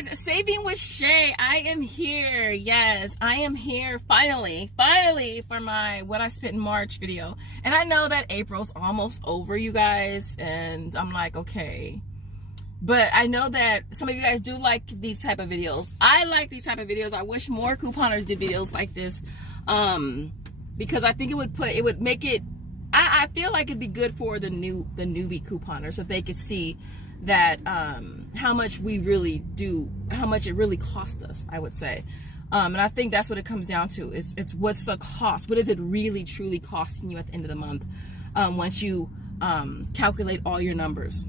guys, Saving with Shay. I am here. Yes, I am here finally for my what I spent in March video. And I know that April's almost over, you guys, and I'm like, okay. But I know that some of you guys do like these type of videos. I like these type of videos. I wish more couponers did videos like this, because I think it would make it. I feel like it'd be good for the newbie couponer, so they could see that how much we really do, how much it really cost us, I would say. And I think that's what it comes down to. It's what's the cost? What is it really truly costing you at the end of the month, once you calculate all your numbers?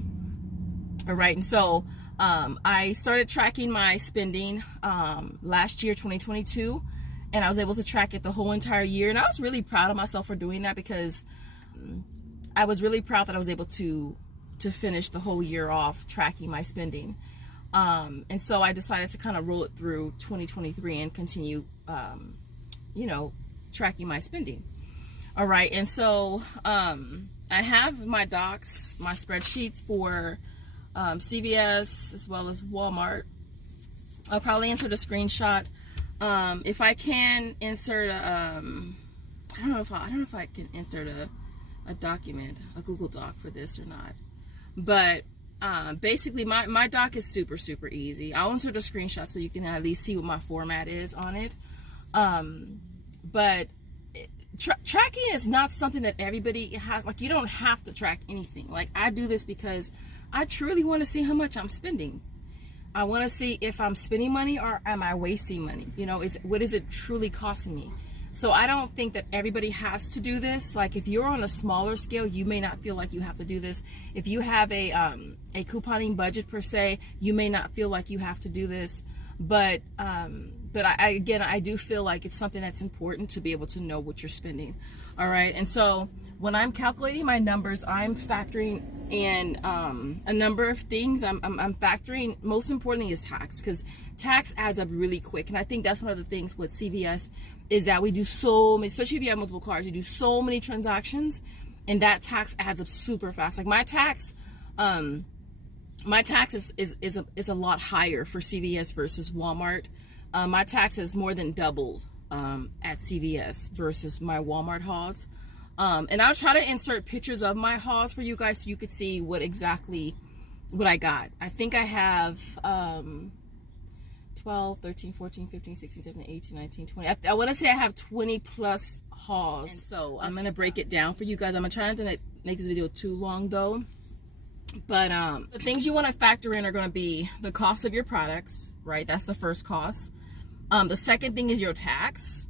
All right, and so I started tracking my spending last year, 2022, and I was able to track it the whole entire year. And I was really proud of myself for doing that, because I was really proud that I was able to finish the whole year off tracking my spending. And so I decided to kind of roll it through 2023 and continue, you know, tracking my spending. All right, and so I have my docs, my spreadsheets for CVS as well as Walmart. I'll probably insert a screenshot. If I can insert a, I don't know if I can insert a document, a Google Doc for this or not. But basically my doc is super easy. I'll insert a screenshot so you can at least see what my format is on it. But tracking is not something that everybody has. Like, you don't have to track anything. Like, I do this because I truly want to see how much I'm spending. I want to see if I'm spending money or am I wasting money. You know, what is it truly costing me? So I don't think that everybody has to do this. Like, if you're on a smaller scale, you may not feel like you have to do this. If you have a couponing budget per se, you may not feel like you have to do this. But I do feel like it's something that's important to be able to know what you're spending. All right, and so when I'm calculating my numbers, I'm factoring in a number of things. I'm factoring, most importantly, is tax, because tax adds up really quick. And I think that's one of the things with CVS is that we do so many, especially if you have multiple cards, you do so many transactions, and that tax adds up super fast. Like, my tax is a lot higher for CVS versus Walmart. My tax is more than doubled at CVS versus my Walmart hauls. And I'll try to insert pictures of my hauls for you guys so you could see what I got. I think I have 12, 13, 14, 15, 16, 17, 18, 19, 20. I want to say I have 20 plus hauls. And so I'm going to break it down for you guys. I'm going to try not to make this video too long though. But the things you want to factor in are going to be the cost of your products, right? That's the first cost. The second thing is your tax.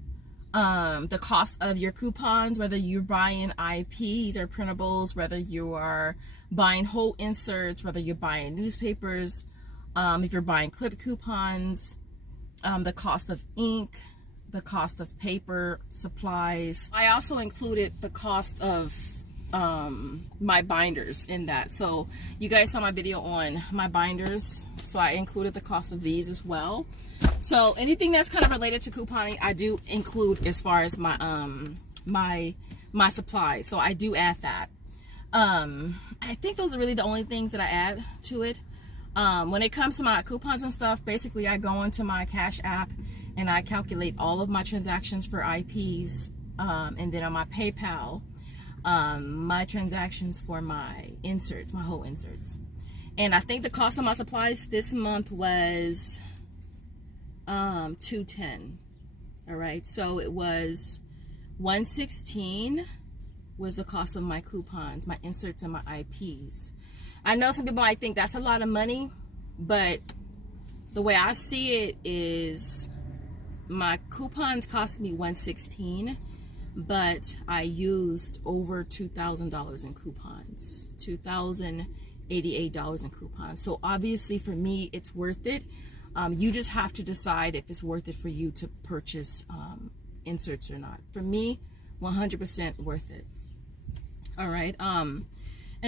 The cost of your coupons, whether you're buying IPs or printables, whether you are buying whole inserts, whether you're buying newspapers, if you're buying clip coupons, the cost of ink, the cost of paper, supplies. I also included the cost of my binders in that. So you guys saw my video on my binders, so I included the cost of these as well. So anything that's kind of related to couponing, I do include as far as my my supplies. So I do add that. I think those are really the only things that I add to it. When it comes to my coupons and stuff, basically I go into my Cash app and I calculate all of my transactions for IPs, and then on my PayPal, my transactions for my inserts, my whole inserts. And I think the cost of my supplies this month was $210. All right, so it was $116 was the cost of my coupons, my inserts, and my IPs. I know some people might think that's a lot of money, but the way I see it is my coupons cost me $116, but I used over $2,000 in coupons, $2,088 in coupons. So obviously for me, it's worth it. You just have to decide if it's worth it for you to purchase inserts or not. For me, 100% worth it. All right. And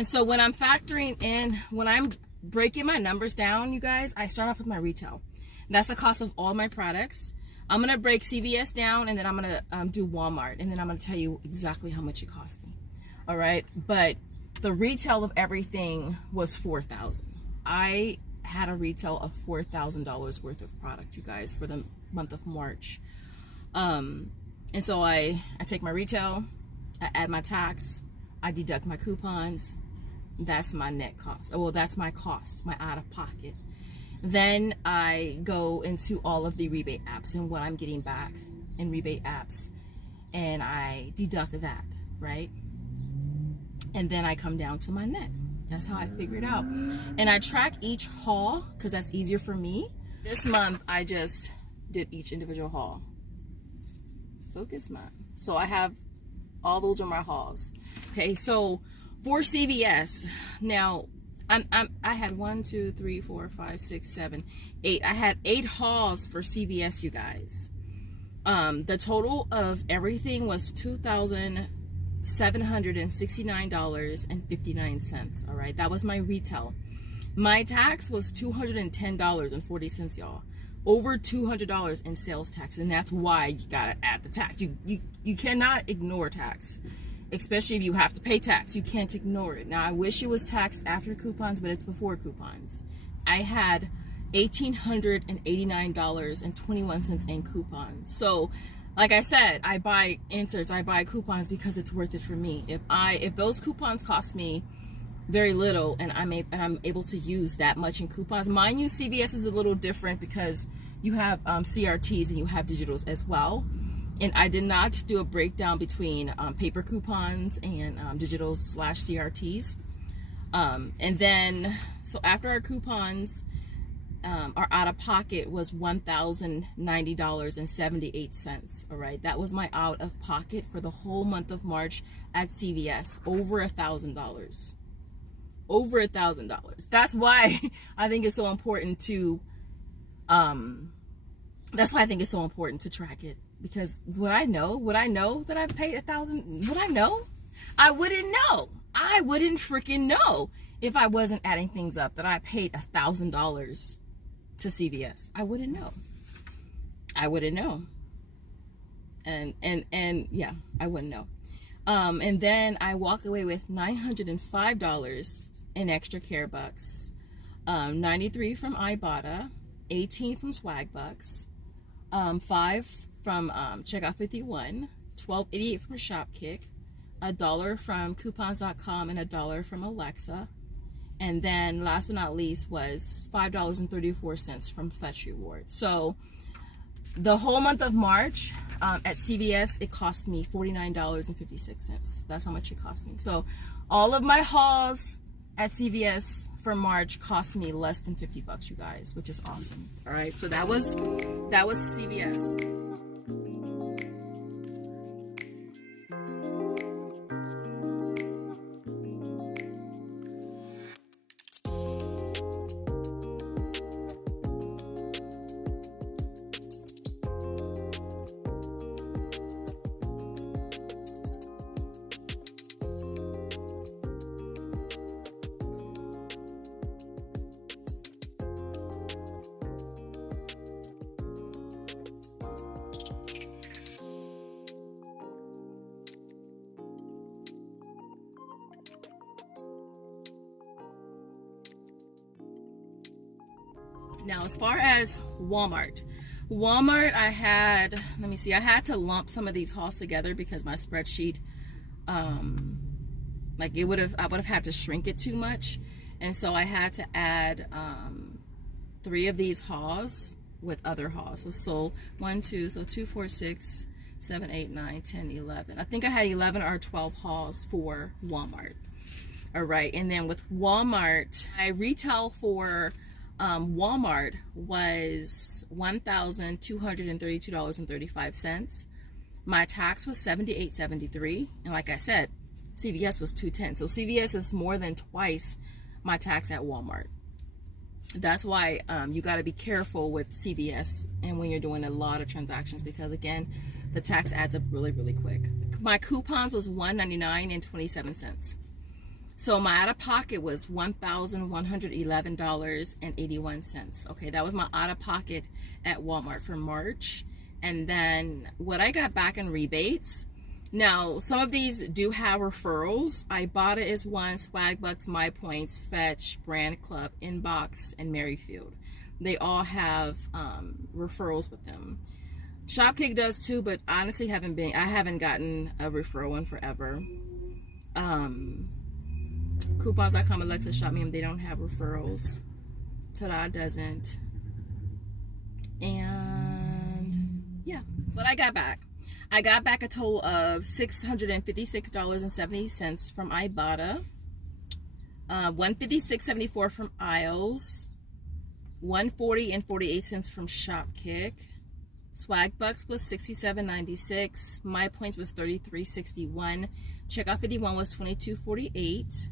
so when I'm factoring in, when I'm breaking my numbers down, you guys, I start off with my retail. That's the cost of all my products. I'm going to break CVS down, and then I'm going to do Walmart, and then I'm going to tell you exactly how much it cost me. All right. But the retail of everything was $4,000. I had a retail of $4,000 worth of product, you guys, for the month of March. And so I take my retail, I add my tax, I deduct my coupons. That's my net cost. Well, that's my cost, my out of pocket. Then I go into all of the rebate apps and what I'm getting back in rebate apps, and I deduct that, right? And then I come down to my net. That's how I figure it out. And I track each haul because that's easier for me. This month I just did each individual haul. Focus, man. So I have all those are my hauls. Okay, so for CVS, now I had 1, 2, 3, 4, 5, 6, 7, 8. I had 8 hauls for CVS, you guys. The total of everything was $2,769.59. All right, that was my retail. My tax was $210.40, y'all. Over $200 in sales tax, and that's why you gotta add the tax. You cannot ignore tax, especially if you have to pay tax. You can't ignore it. Now, I wish it was taxed after coupons, but it's before coupons. I had $1,889.21 in coupons. So, like I said, I buy inserts, I buy coupons because it's worth it for me. If those coupons cost me very little and I'm able to use that much in coupons, mind you, CVS is a little different because you have CRTs and you have digitals as well. And I did not do a breakdown between paper coupons and digitals / CRTs. And then, so after our coupons, our out of pocket was $1,090.78. All right, that was my out of pocket for the whole month of March at CVS. Over $1,000. Over $1,000. That's why I think it's so important to track it, because would I know that I paid $1,000? Would I know? I wouldn't know. I wouldn't freaking know if I wasn't adding things up that I paid $1,000 to CVS. I wouldn't know. I wouldn't know. And yeah, I wouldn't know. And then I walk away with $905 in extra care bucks, 93 from Ibotta, 18 from Swagbucks, 5 from Checkout 51, $12.88 from Shopkick, $1 from coupons.com, and $1 from Alexa. And then last but not least was $5.34 from Fetch Rewards. So the whole month of March at CVS, it cost me $49.56. That's how much it cost me. So all of my hauls at CVS for March cost me less than $50, you guys, which is awesome. All right, so that was CVS. Now, as far as Walmart, I had, let me see, I had to lump some of these hauls together because my spreadsheet, like I would have had to shrink it too much. And so I had to add 3 of these hauls with other hauls. So 1, 2, so 2, 4, 6, 7, 8, 9, 10, 11. I think I had 11 or 12 hauls for Walmart. All right, and then with Walmart, I retail for Walmart was $1,232.35. My tax was $78.73, and like I said, CVS was $210. So CVS is more than twice my tax at Walmart. That's why you got to be careful with CVS and when you're doing a lot of transactions, because again, the tax adds up really, really quick. My coupons was $1.9927. So my out of pocket was $1,111.81. Okay, that was my out of pocket at Walmart for March. And then what I got back in rebates, Now, some of these do have referrals. Ibotta is one, Swagbucks, My Points, Fetch, Brand Club, Inbox, and Merryfield. They all have referrals with them. Shopkick does too, but honestly I haven't gotten a referral one forever. Coupons.com, Alexa, Shop Me, they don't have referrals. Ta-da doesn't. And yeah, what I got back a total of $656.70 from Ibotta, $156.74 from Aisles, $140.48 from Shopkick. Swagbucks was $67.96. My Points was $33.61. Checkout 51 was $22.48.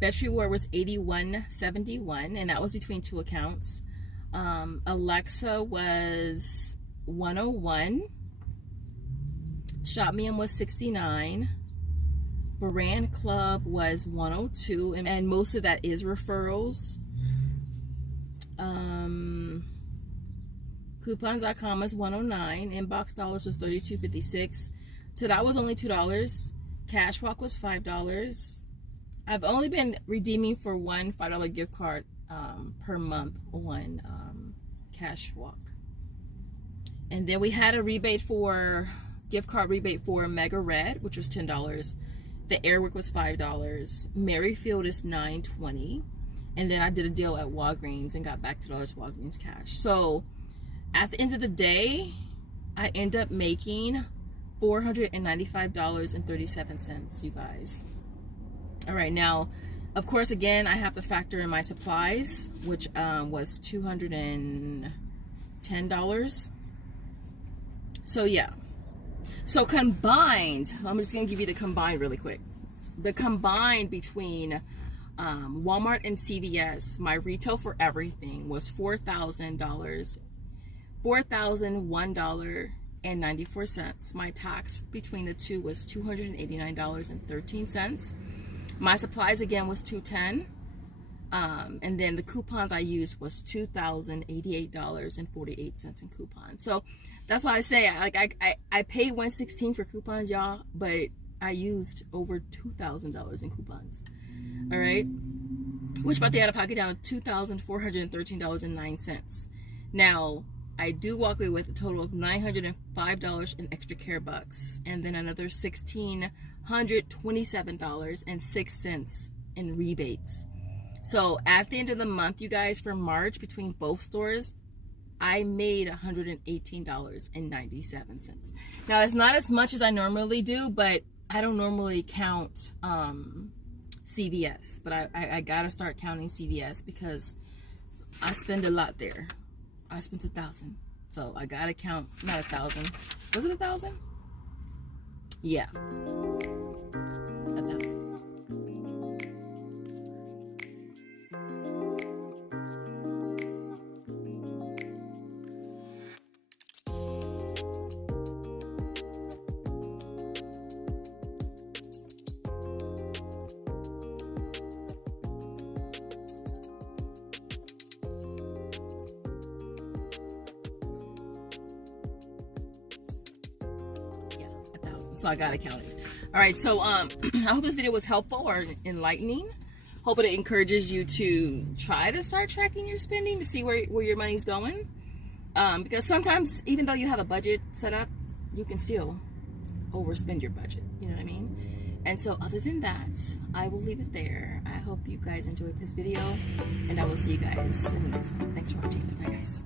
Best Reward was $81.71, and that was between two accounts. Alexa was $101. Shop Me was $69. Brand Club was $102, and most of that is referrals. Coupons.com was $109. Inbox dollars was $32.56. So that was only $2. Cashwalk was $5. I've only been redeeming for one $5 gift card per month on Cashwalk. And then we had a gift card rebate for Mega Red, which was $10. The Airwick was $5. Merryfield is $9.20. And then I did a deal at Walgreens and got back $2 Walgreens cash. So at the end of the day, I end up making $495.37, you guys. All right, now, of course, again, I have to factor in my supplies, which was $210. So yeah. So combined, I'm just gonna give you the combined really quick. The combined between Walmart and CVS, my retail for everything was $4,001.94. My tax between the two was $289.13. My supplies again was $210. And then the coupons I used was $2,088.48 in coupons. So that's why I say I paid $116 for coupons, y'all, but I used over $2,000 in coupons. All right, which brought the out of pocket down to $2,413.09. Now I do walk away with a total of $905 in extra care bucks, and then another $1,627.06 in rebates. So at the end of the month, you guys, for March, between both stores, I made $118.97. Now it's not as much as I normally do, but I don't normally count CVS, but I gotta start counting CVS because I spend a lot there. I spent $1,000, so I gotta count. Not $1,000. Was it $1,000? Yeah, $1,000. So I gotta count it. All right, so I hope this video was helpful or enlightening. Hope it encourages you to try to start tracking your spending to see where your money's going. Because sometimes, even though you have a budget set up, you can still overspend your budget. You know what I mean? And so other than that, I will leave it there. I hope you guys enjoyed this video, and I will see you guys in the next one. Thanks for watching. Bye, guys.